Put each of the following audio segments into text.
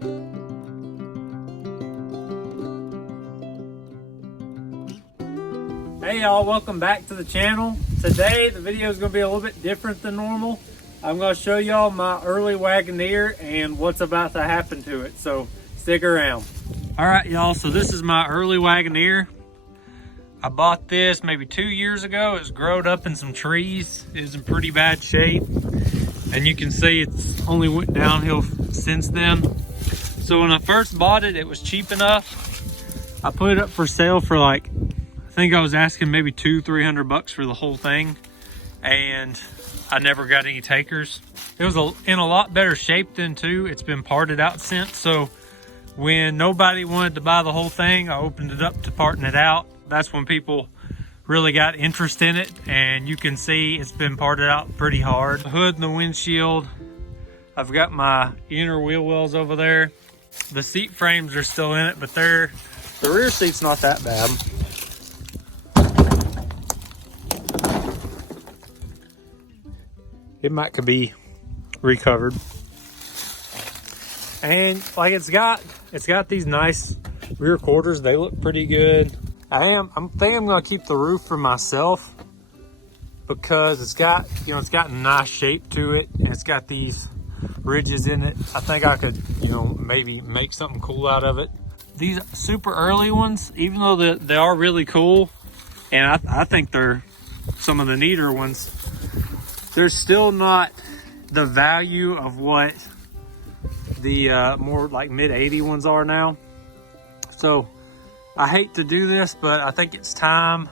Hey y'all, welcome back to the channel. Today the video is going to be a little bit different than normal. I'm going to show y'all my early Wagoneer and what's about to happen to it, so stick around. Alright y'all, so this is my early Wagoneer. I bought this maybe 2 years ago. It's growed up in some trees. It was in pretty bad shape, and you can see it's only went downhill since then. So when I first bought it, it was cheap enough. I put it up for sale for like, I think I was asking maybe $200-300 bucks for the whole thing, and I never got any takers. It was in a lot better shape then too. It's been parted out since, so when nobody wanted to buy the whole thing, I opened it up to parting it out. That's when people really got interest in it, and you can see it's been parted out pretty hard. The hood and the windshield. I've got my inner wheel wells over there. The seat frames are still in it, but the rear seat's not that bad. It could be recovered. And like it's got these nice rear quarters. They look pretty good. I'm thinking I'm gonna keep the roof for myself because it's got a nice shape to it, and it's got these ridges in it. I think I could, maybe make something cool out of it. These super early ones, even though they are really cool, and I think they're some of the neater ones, they're still not the value of what the more like mid-80 ones are now. So I hate to do this, but I think it's time.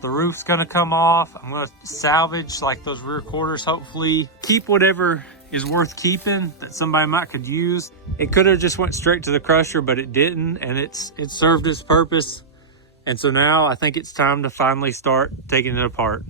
The roof's gonna come off. I'm gonna salvage like those rear quarters, hopefully. Keep whatever is worth keeping that somebody could use. It could have just went straight to the crusher, but it didn't, and it served its purpose. And so now I think it's time to finally start taking it apart.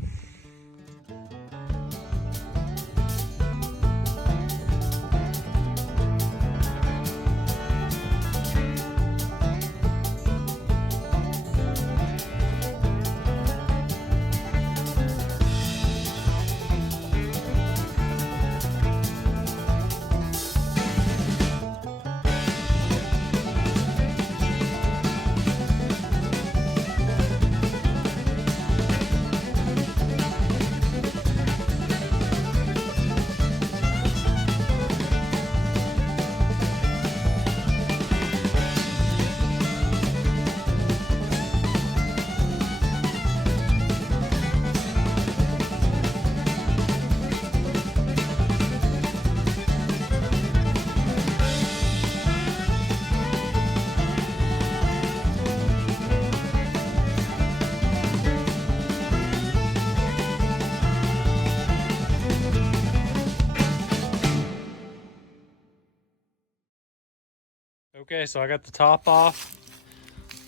Okay, so I got the top off.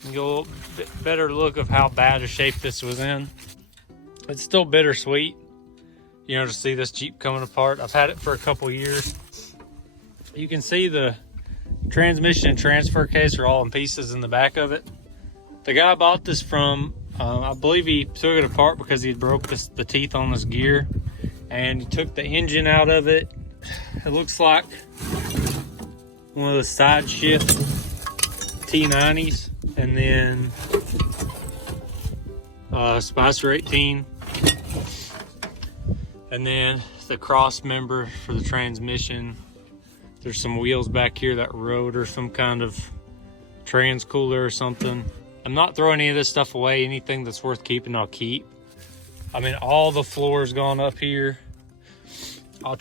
Get a little bit better look of how bad a shape this was in. It's still bittersweet, to see this Jeep coming apart. I've had it for a couple years. You can see the transmission and transfer case are all in pieces in the back of it. The guy I bought this from, I believe he took it apart because he broke the teeth on this gear, and he took the engine out of it. It looks like one of the side shift T90s, and then Spicer 18, and then the cross member for the transmission. There's some wheels back here that rode, or some kind of trans cooler or something. I'm not throwing any of this stuff away. Anything that's worth keeping, I'll keep. I mean, all the floor's gone up here. I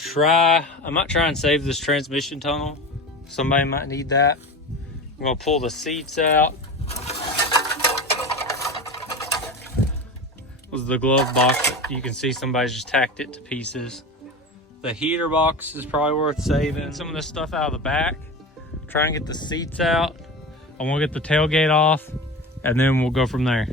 might try and save this transmission tunnel. Somebody might need that. I'm gonna pull the seats out. This is the glove box. You can see somebody's just tacked it to pieces. The heater box is probably worth saving. Some of this stuff out of the back. Try and get the seats out. I want to get the tailgate off, and then we'll go from there.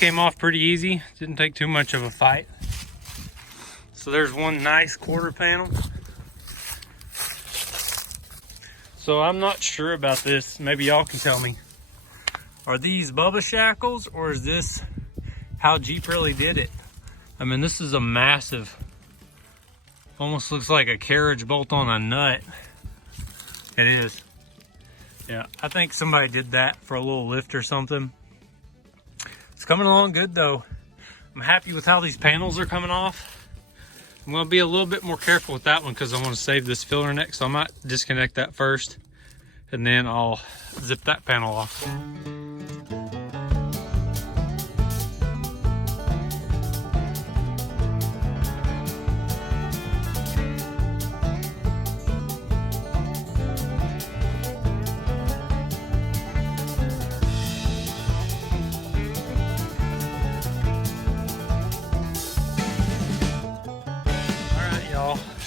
Came off pretty easy, didn't take too much of a fight. So there's one nice quarter panel. So I'm not sure about this, maybe y'all can tell me. Are these Bubba shackles or is this how Jeep really did it? I mean, this is a massive, almost looks like a carriage bolt on a nut. It is. Yeah, I think somebody did that for a little lift or something. It's coming along good though. I'm happy with how these panels are coming off. I'm gonna be a little bit more careful with that one because I want to save this filler neck, so I might disconnect that first and then I'll zip that panel off.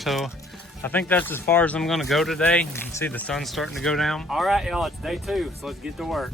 So I think that's as far as I'm gonna go today. You can see the sun's starting to go down. All right, y'all, it's day 2, so let's get to work.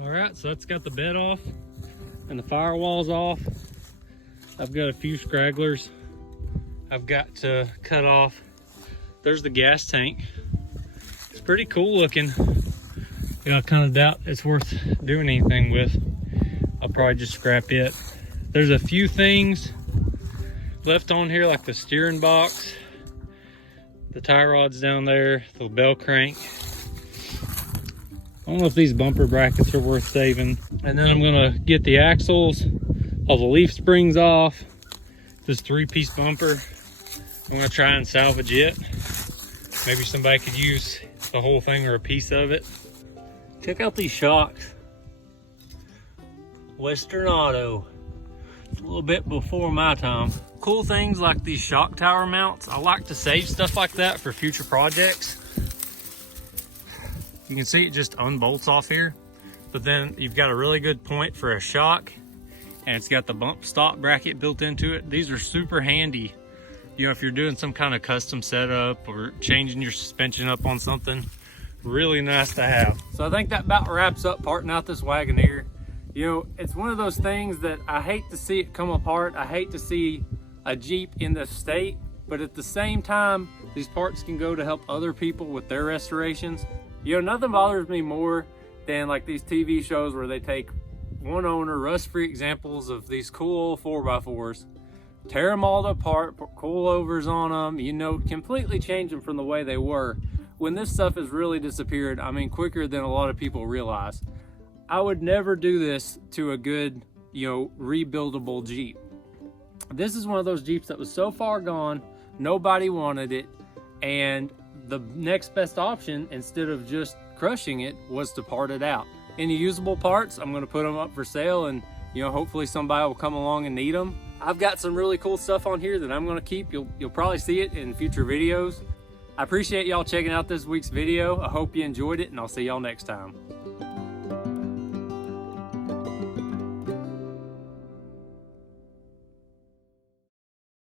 All right, so that's got the bed off and the firewalls off. I've got a few scragglers I've got to cut off. There's the gas tank. pretty cool looking. Yeah, I kind of doubt it's worth doing anything with. I'll probably just scrap it. There's a few things left on here, like the steering box, the tie rods down there, the bell crank. I don't know if these bumper brackets are worth saving. And then I'm gonna get the axles, all the leaf springs off, this 3-piece bumper. I'm gonna try and salvage it. Maybe somebody could use the whole thing or a piece of it. Check out these shocks. Western Auto. It's a little bit before my time. Cool things like these shock tower mounts. I like to save stuff like that for future projects. You can see it just unbolts off here, but then you've got a really good point for a shock, and it's got the bump stop bracket built into it. These are super handy, you know, if you're doing some kind of custom setup or changing your suspension up on something. Really nice to have. So I think that about wraps up parting out this Wagoneer. You know, it's one of those things that I hate to see it come apart. I hate to see a Jeep in this state, but at the same time, these parts can go to help other people with their restorations. You know, nothing bothers me more than like these TV shows where they take one owner, rust-free examples of these cool 4x4s, tear them all apart, put coilovers on them, you know, completely change them from the way they were. When this stuff has really disappeared, I mean, quicker than a lot of people realize. I would never do this to a good, you know, rebuildable Jeep. This is one of those Jeeps that was so far gone, nobody wanted it, and the next best option, instead of just crushing it, was to part it out. Any usable parts, I'm gonna put them up for sale, and you know, hopefully somebody will come along and need them. I've got some really cool stuff on here that I'm gonna keep. You'll probably see it in future videos. I appreciate y'all checking out this week's video. I hope you enjoyed it, and I'll see y'all next time.